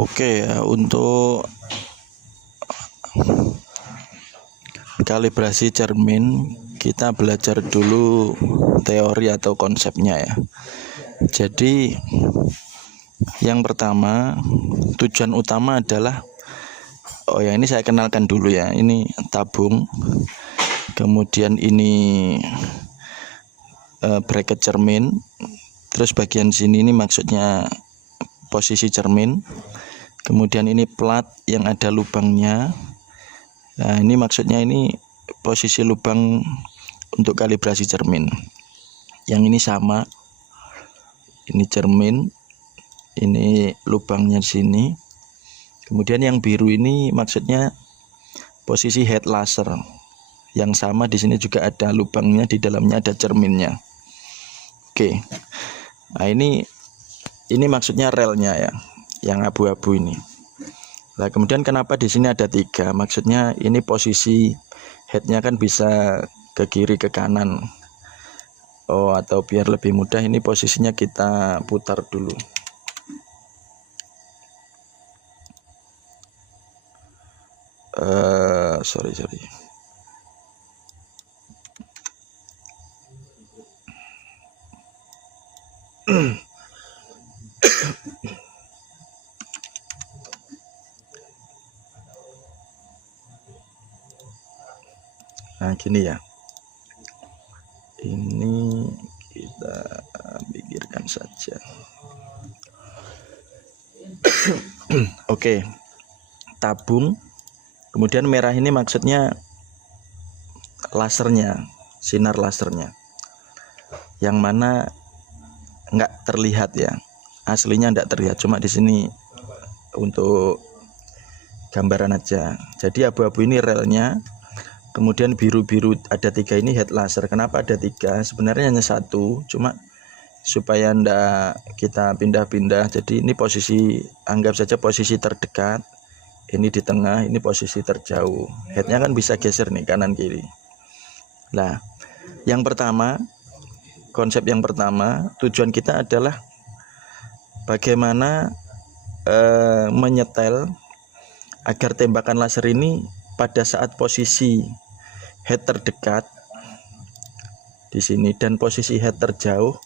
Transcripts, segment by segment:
Oke ya, untuk kalibrasi cermin kita belajar dulu teori atau konsepnya ya. Jadi yang pertama, tujuan utama adalah, oh ya, ini saya kenalkan dulu ya. Ini tabung, kemudian ini bracket cermin, terus bagian sini ini maksudnya posisi cermin, kemudian ini plat yang ada lubangnya. Nah, ini maksudnya ini posisi lubang untuk kalibrasi cermin. Yang ini sama, ini cermin, ini lubangnya di sini. Kemudian yang biru ini maksudnya posisi head laser. Yang sama di sini juga ada lubangnya, di dalamnya ada cerminnya. Oke. Nah, ini maksudnya relnya ya, yang abu-abu ini. Nah, kemudian kenapa di sini ada 3? Maksudnya ini posisi headnya kan bisa ke kiri ke kanan. Oh, atau biar lebih mudah ini posisinya kita putar dulu. Sorry. Nah, gini ya. Ini kita pikirkan saja. Oke. Tabung. Kemudian merah ini maksudnya lasernya, sinar lasernya. Yang mana nggak terlihat ya. Aslinya nggak terlihat, cuma di sini untuk gambaran aja. Jadi abu-abu ini relnya. Kemudian biru-biru ada 3 ini head laser. Kenapa ada 3? Sebenarnya hanya 1, cuma supaya ndak kita pindah-pindah. Jadi ini posisi, anggap saja posisi terdekat, ini di tengah, ini posisi terjauh. Headnya kan bisa geser nih kanan kiri. Nah, yang pertama, konsep yang pertama, tujuan kita adalah bagaimana menyetel agar tembakan laser ini pada saat posisi head terdekat di sini dan posisi head terjauh,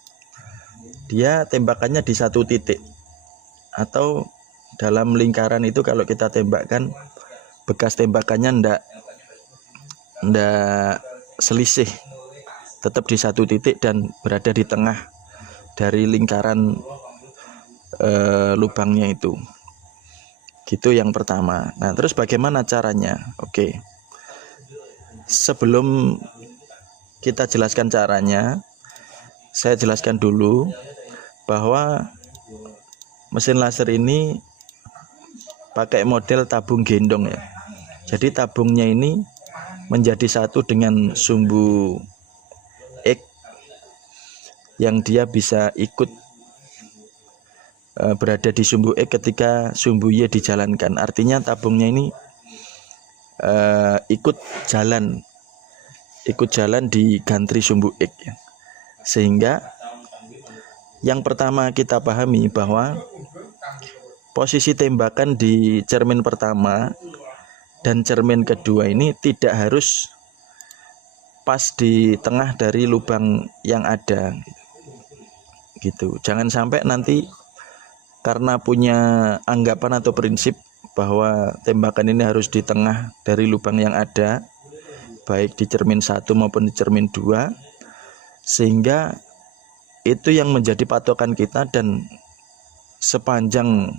dia tembakannya di satu titik, atau dalam lingkaran itu kalau kita tembakkan, bekas tembakannya ndak selisih, tetap di satu titik dan berada di tengah dari lingkaran lubangnya itu. Gitu yang pertama. Nah, terus bagaimana caranya? Oke. Sebelum kita jelaskan caranya, saya jelaskan dulu bahwa mesin laser ini pakai model tabung gendong ya. Jadi tabungnya ini menjadi satu dengan sumbu X yang dia bisa ikut berada di sumbu X ketika sumbu Y dijalankan. Artinya tabungnya ini ikut jalan di gantri sumbu X ya. Sehingga yang pertama kita pahami bahwa posisi tembakan di cermin pertama dan cermin kedua ini tidak harus pas di tengah dari lubang yang ada gitu. Jangan sampai nanti karena punya anggapan atau prinsip bahwa tembakan ini harus di tengah dari lubang yang ada, baik di cermin 1 maupun di cermin 2, sehingga itu yang menjadi patokan kita dan sepanjang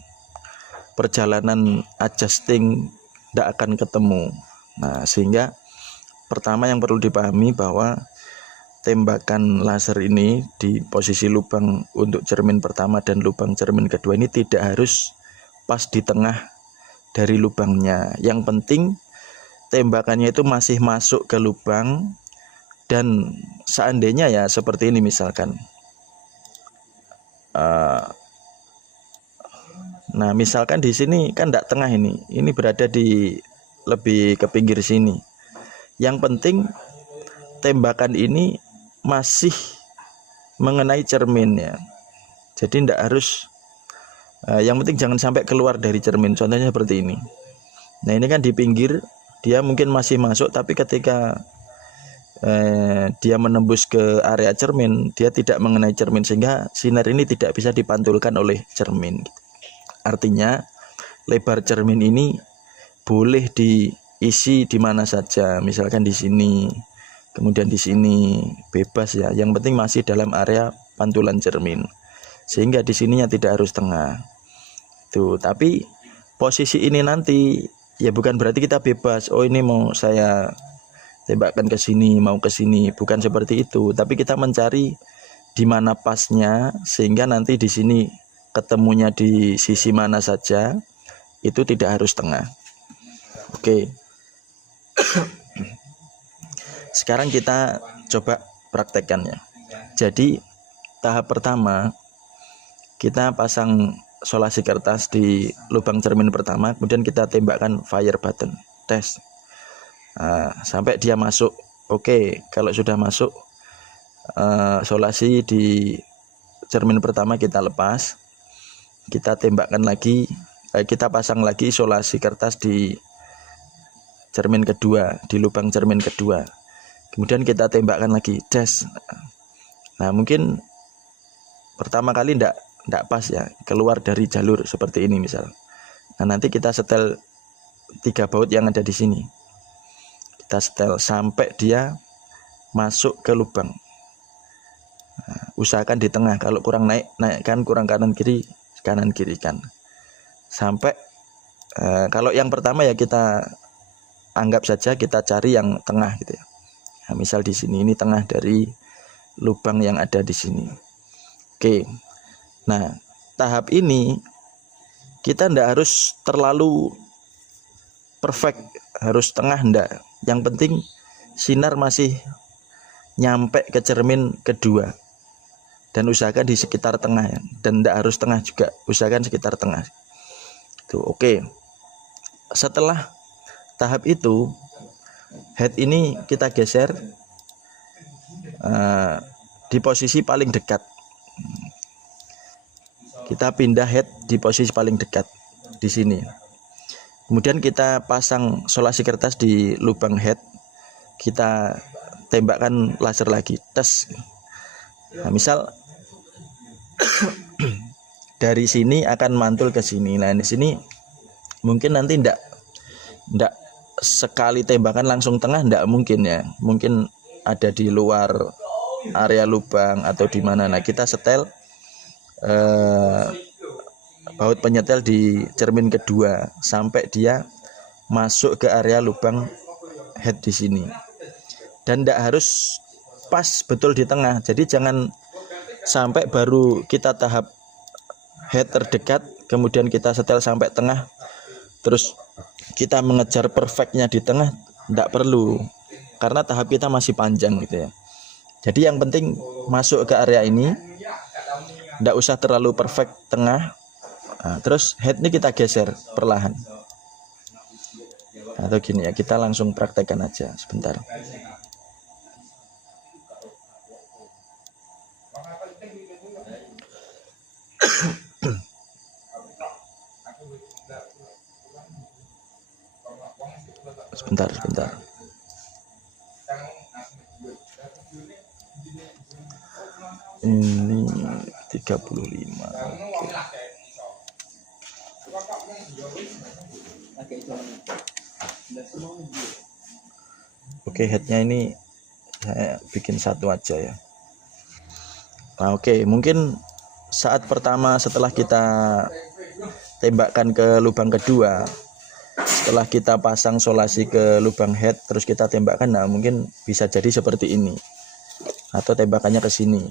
perjalanan adjusting tidak akan ketemu. Nah, sehingga pertama yang perlu dipahami bahwa tembakan laser ini di posisi lubang untuk cermin pertama dan lubang cermin kedua ini tidak harus pas di tengah dari lubangnya. Yang penting tembakannya itu masih masuk ke lubang, dan seandainya ya seperti ini misalkan. Nah, misalkan di sini kan tidak tengah ini berada di lebih ke pinggir sini. Yang penting tembakan ini masih mengenai cermin ya. Jadi tidak harus yang penting jangan sampai keluar dari cermin. Contohnya seperti ini. Nah ini kan di pinggir, dia mungkin masih masuk, tapi ketika dia menembus ke area cermin, dia tidak mengenai cermin, sehingga sinar ini tidak bisa dipantulkan oleh cermin. Artinya lebar cermin ini boleh diisi di mana saja, misalkan di sini, kemudian di sini, bebas ya. Yang penting masih dalam area pantulan cermin, sehingga di sininya tidak harus tengah. Tuh, tapi posisi ini nanti ya bukan berarti kita bebas. Oh ini mau saya tembakkan ke sini, mau ke sini, bukan seperti itu. Tapi kita mencari di mana pasnya, sehingga nanti di sini ketemunya di sisi mana saja, itu tidak harus tengah. Oke. Sekarang kita coba praktekkannya. Jadi tahap pertama, kita pasang solasi kertas di lubang cermin pertama, kemudian kita tembakkan fire button, tes. Nah, sampai dia masuk. Oke, kalau sudah masuk, solasi di cermin pertama kita lepas, kita tembakkan lagi, kita pasang lagi solasi kertas di cermin kedua, di lubang cermin kedua, kemudian kita tembakkan lagi, tes. Nah mungkin pertama kali ndak pas ya, keluar dari jalur seperti ini misal. Nah nanti kita setel 3 baut yang ada di sini, kita setel sampai dia masuk ke lubang. Nah, usahakan di tengah, kalau kurang naikkan, kurang kanan kiri kan, sampai kalau yang pertama ya kita anggap saja kita cari yang tengah gitu ya. Nah, misal di sini, ini tengah dari lubang yang ada di sini. Oke. Nah, tahap ini kita ndak harus terlalu perfect, harus tengah ndak. Yang penting sinar masih nyampe ke cermin kedua. Dan usahakan di sekitar tengah ya. Dan ndak harus tengah juga, usahakan sekitar tengah. Tuh, oke. Setelah tahap itu, head ini kita geser di posisi paling dekat. Kita pindah head di posisi paling dekat di sini. Kemudian kita pasang solasi kertas di lubang head, kita tembakkan laser lagi, tes. Nah, misal dari sini akan mantul ke sini. Nah di sini mungkin nanti ndak sekali tembakan langsung tengah, ndak mungkin ya. Mungkin ada di luar area lubang atau di mana. Nah kita setel baut penyetel di cermin kedua sampai dia masuk ke area lubang head di sini. Dan tidak harus pas betul di tengah. Jadi jangan sampai baru kita tahap head terdekat, kemudian kita setel sampai tengah, terus kita mengejar perfectnya di tengah. Tidak perlu, karena tahap kita masih panjang gitu ya. Jadi yang penting masuk ke area ini, tidak usah terlalu perfect tengah. Nah, terus head ini kita geser perlahan. Atau gini ya, kita langsung praktekkan aja sebentar. Sebentar. Ini 35. Oke, headnya ini saya bikin satu aja ya. Nah, oke, mungkin saat pertama setelah kita tembakkan ke lubang kedua, setelah kita pasang solasi ke lubang head, terus kita tembakkan, nah mungkin bisa jadi seperti ini, atau tembakannya ke sini,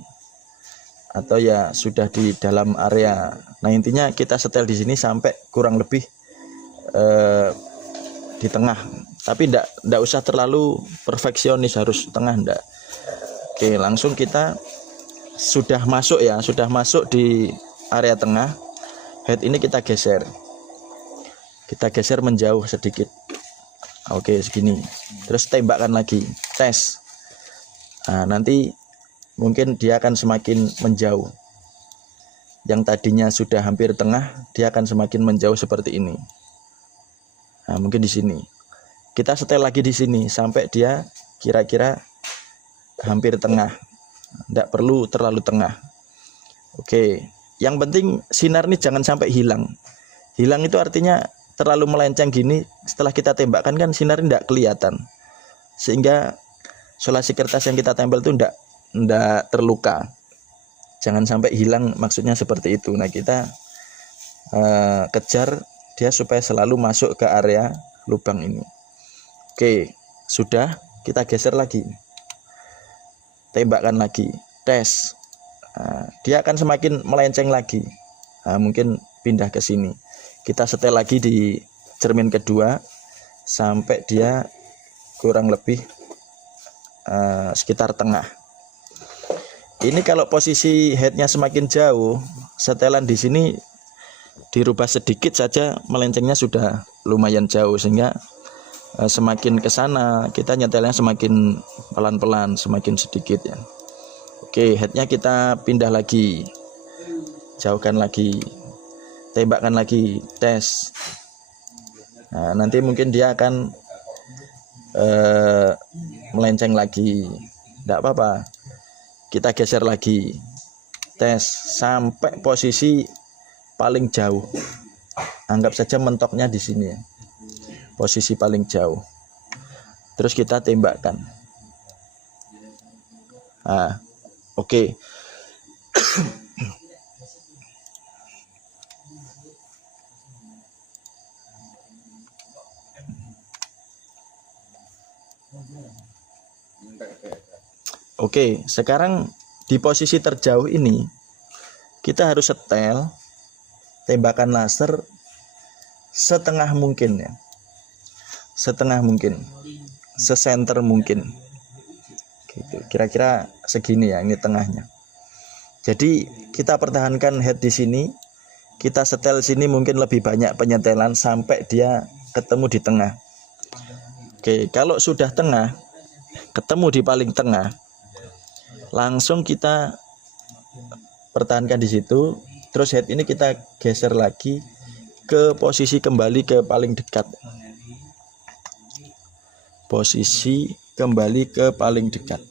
atau ya sudah di dalam area. Nah intinya kita setel di sini sampai kurang lebih di tengah, tapi ndak usah terlalu perfeksionis harus tengah, ndak. Oke, langsung kita sudah masuk di area tengah. Head ini kita geser menjauh sedikit. Oke, segini. Terus tembakkan lagi, tes. Nah nanti mungkin dia akan semakin menjauh. Yang tadinya sudah hampir tengah, dia akan semakin menjauh seperti ini. Nah, mungkin di sini. Kita setel lagi di sini sampai dia kira-kira hampir tengah. Tidak perlu terlalu tengah. Oke, yang penting sinar ini jangan sampai hilang. Hilang itu artinya terlalu melenceng gini, setelah kita tembakkan kan sinar tidak kelihatan. Sehingga solasi kertas yang kita tempel itu tidak terluka. Jangan sampai hilang, maksudnya seperti itu. Nah, kita kejar dia supaya selalu masuk ke area lubang ini. Oke, sudah, kita geser lagi. Tembakkan lagi, tes. Nah, dia akan semakin melenceng lagi. Nah, mungkin pindah ke sini. Kita setel lagi di cermin kedua sampai dia kurang lebih sekitar tengah. Ini kalau posisi headnya semakin jauh, setelan di sini dirubah sedikit saja, melencengnya sudah lumayan jauh, sehingga semakin ke sana kita nyetelnya semakin pelan-pelan, semakin sedikit ya. Oke, headnya kita pindah lagi, jauhkan lagi, tembakkan lagi, tes. Nah, nanti mungkin dia akan melenceng lagi, tidak apa-apa. Kita geser lagi, tes sampai posisi paling jauh. Anggap saja mentoknya di sini ya, posisi paling jauh. Terus kita tembakkan. Nah, oke. Oke, sekarang di posisi terjauh ini kita harus setel tembakan laser setengah mungkin ya. Setengah mungkin. Sesenter mungkin. Gitu. Kira-kira segini ya, ini tengahnya. Jadi kita pertahankan head di sini. Kita setel sini mungkin lebih banyak penyetelan sampai dia ketemu di tengah. Oke, kalau sudah tengah, ketemu di paling tengah, langsung kita pertahankan di situ. Terus head ini kita geser lagi ke posisi kembali ke paling dekat. Posisi kembali ke paling dekat.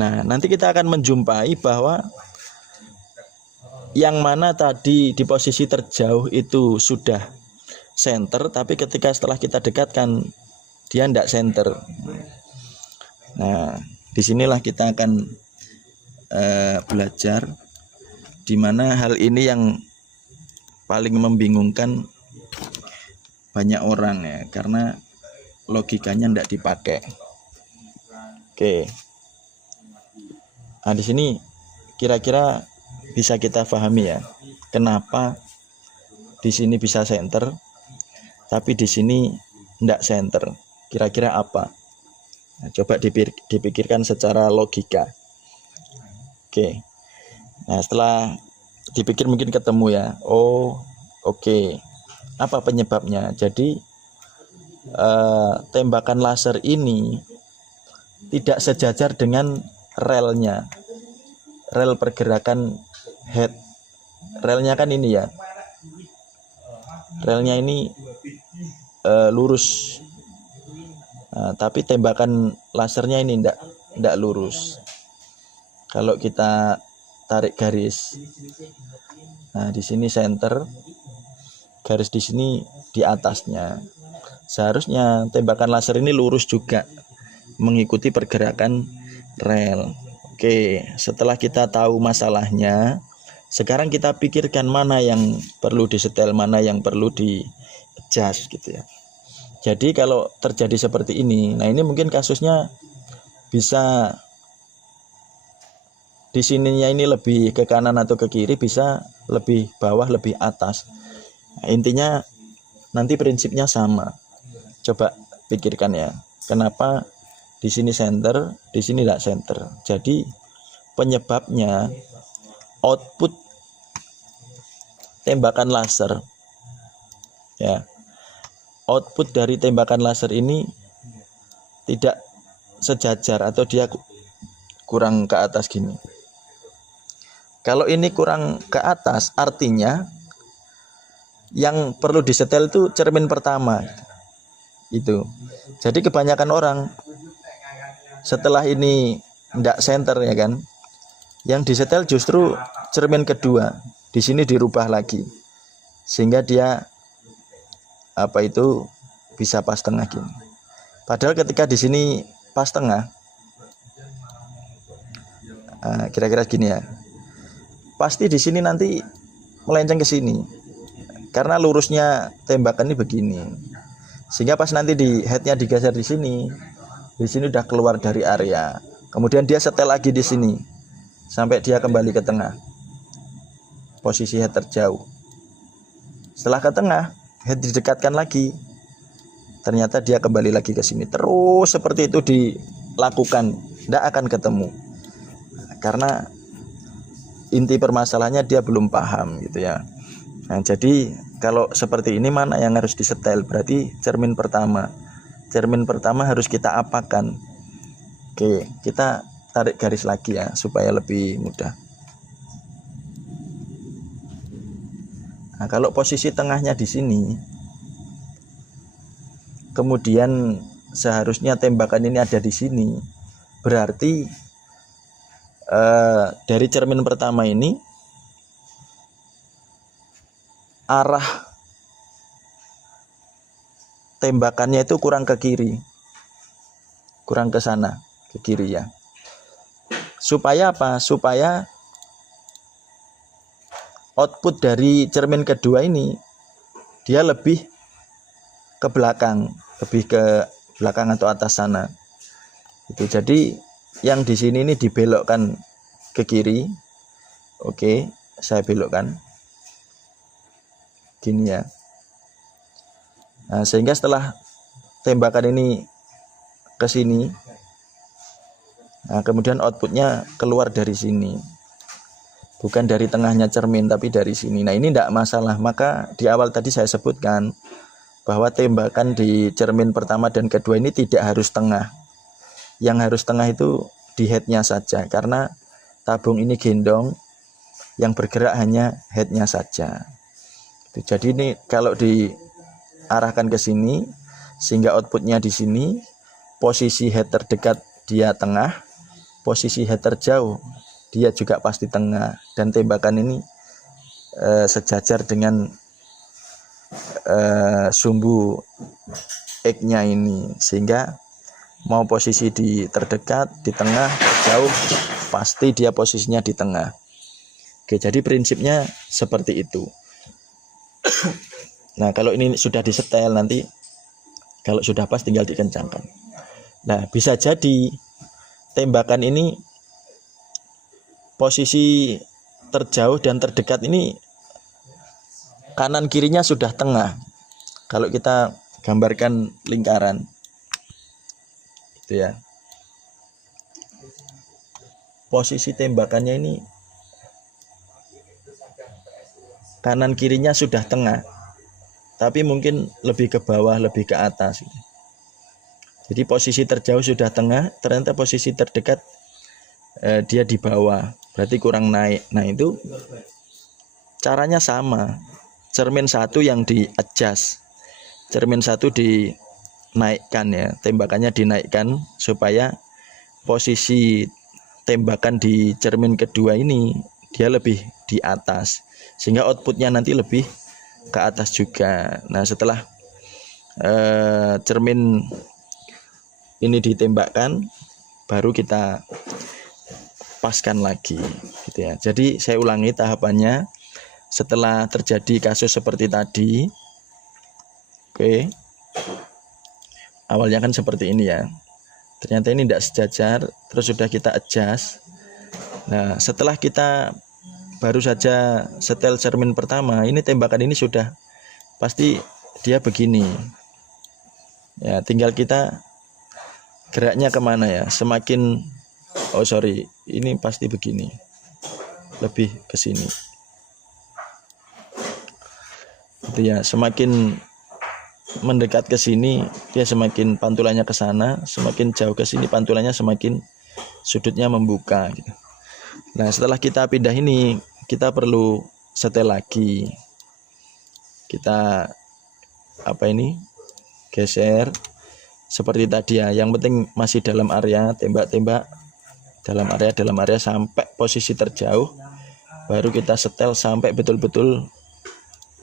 Nah, nanti kita akan menjumpai bahwa yang mana tadi di posisi terjauh itu sudah center, tapi ketika setelah kita dekatkan dia tidak center. Nah, disinilah kita akan belajar, di mana hal ini yang paling membingungkan banyak orang ya, karena logikanya tidak dipakai. Oke. Nah, di sini kira-kira bisa kita pahami ya, kenapa di sini bisa center, tapi di sini tidak center. Kira-kira apa? Nah, coba dipikirkan secara logika. Oke. Nah, setelah dipikir mungkin ketemu ya. Oh, oke. Apa penyebabnya? Jadi tembakan laser ini tidak sejajar dengan relnya. Rel pergerakan head. Relnya kan ini ya. Relnya ini lurus. Nah, tapi tembakan lasernya ini tidak lurus. Kalau kita tarik garis, nah di sini center, garis di sini di atasnya. Seharusnya tembakan laser ini lurus juga, mengikuti pergerakan rel. Oke, setelah kita tahu masalahnya, sekarang kita pikirkan mana yang perlu disetel, mana yang perlu di-adjust gitu ya. Jadi kalau terjadi seperti ini, nah ini mungkin kasusnya bisa di sininya ini lebih ke kanan atau ke kiri, bisa lebih bawah, lebih atas. Nah, intinya nanti prinsipnya sama. Coba pikirkan ya, kenapa di sini center, di sini tidak center. Jadi penyebabnya output tembakan laser ya. Output dari tembakan laser ini tidak sejajar atau dia kurang ke atas gini. Kalau ini kurang ke atas, artinya yang perlu disetel itu cermin pertama. Itu. Jadi kebanyakan orang setelah ini ndak center ya kan, yang disetel justru cermin kedua. Di sini dirubah lagi sehingga dia bisa pas tengah gini. Padahal ketika di sini pas tengah, kira-kira gini ya, pasti di sini nanti melenceng ke sini karena lurusnya tembakan ini begini, sehingga pas nanti di headnya digeser di sini udah keluar dari area. Kemudian dia setel lagi di sini sampai dia kembali ke tengah, posisi head terjauh. Setelah ke tengah, head didekatkan lagi, ternyata dia kembali lagi ke sini. Terus seperti itu dilakukan, tidak akan ketemu. Karena inti permasalahannya dia belum paham gitu ya. Nah, jadi kalau seperti ini mana yang harus disetel? Berarti cermin pertama. Cermin pertama harus kita apakan. Oke, kita tarik garis lagi ya supaya lebih mudah. Nah, kalau posisi tengahnya di sini, kemudian seharusnya tembakan ini ada di sini, berarti dari cermin pertama ini arah tembakannya itu kurang ke kiri, kurang ke sana, ke kiri ya. Supaya apa? Supaya output dari cermin kedua ini dia lebih ke belakang, lebih ke belakang atau atas sana. Itu jadi yang di sini ini dibelokkan ke kiri. Oke, saya belokkan. Gini ya. Nah, sehingga setelah tembakan ini ke sini, nah, kemudian outputnya keluar dari sini. Bukan dari tengahnya cermin, tapi dari sini. Nah, ini tidak masalah. Maka di awal tadi saya sebutkan bahwa tembakan di cermin pertama dan kedua ini tidak harus tengah. Yang harus tengah itu di headnya saja, karena tabung ini gendong, yang bergerak hanya headnya saja. Jadi ini kalau diarahkan ke sini sehingga outputnya di sini, posisi head terdekat dia tengah, posisi head terjauh dia juga pasti tengah, dan tembakan ini sejajar dengan sumbu X-nya ini, sehingga mau posisi di terdekat, di tengah, jauh, pasti dia posisinya di tengah. Oke, jadi prinsipnya seperti itu. Nah, kalau ini sudah disetel, nanti kalau sudah pas tinggal dikencangkan. Nah, bisa jadi tembakan ini posisi terjauh dan terdekat ini kanan kirinya sudah tengah. Kalau kita gambarkan lingkaran itu ya, posisi tembakannya ini kanan kirinya sudah tengah, tapi mungkin lebih ke bawah, lebih ke atas gitu. Jadi posisi terjauh sudah tengah, ternyata posisi terdekat dia di bawah, berarti kurang naik. Nah, itu caranya sama. Cermin satu yang di adjust, cermin satu dinaikkan ya, tembakannya dinaikkan supaya posisi tembakan di cermin kedua ini dia lebih di atas, sehingga outputnya nanti lebih ke atas juga. Nah, setelah cermin ini ditembakkan, baru kita paskan lagi gitu ya. Jadi saya ulangi tahapannya. Setelah terjadi kasus seperti tadi, oke, awalnya kan seperti ini ya, ternyata ini tidak sejajar, terus sudah kita adjust. Nah, setelah kita baru saja setel cermin pertama, ini tembakan ini sudah pasti dia begini ya, tinggal kita geraknya kemana ya, semakin ini pasti begini, lebih ke sini itu ya, semakin mendekat ke sini, dia semakin pantulannya ke sana, semakin jauh ke sini pantulannya semakin sudutnya membuka gitu. Nah, setelah kita pindah ini, kita perlu setel lagi. Kita geser seperti tadi ya. Yang penting masih dalam area, tembak-tembak dalam area sampai posisi terjauh, baru kita setel sampai betul-betul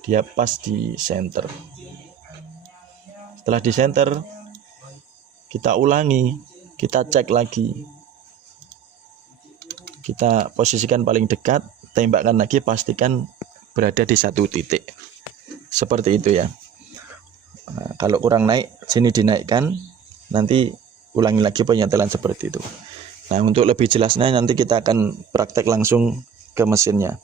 dia pas di center. Setelah di center, kita ulangi, kita cek lagi, kita posisikan paling dekat, tembakkan lagi, pastikan berada di satu titik. Seperti itu ya. Nah, kalau kurang naik, sini dinaikkan, nanti ulangi lagi penyetelan seperti itu. Nah, untuk lebih jelasnya nanti kita akan praktek langsung ke mesinnya.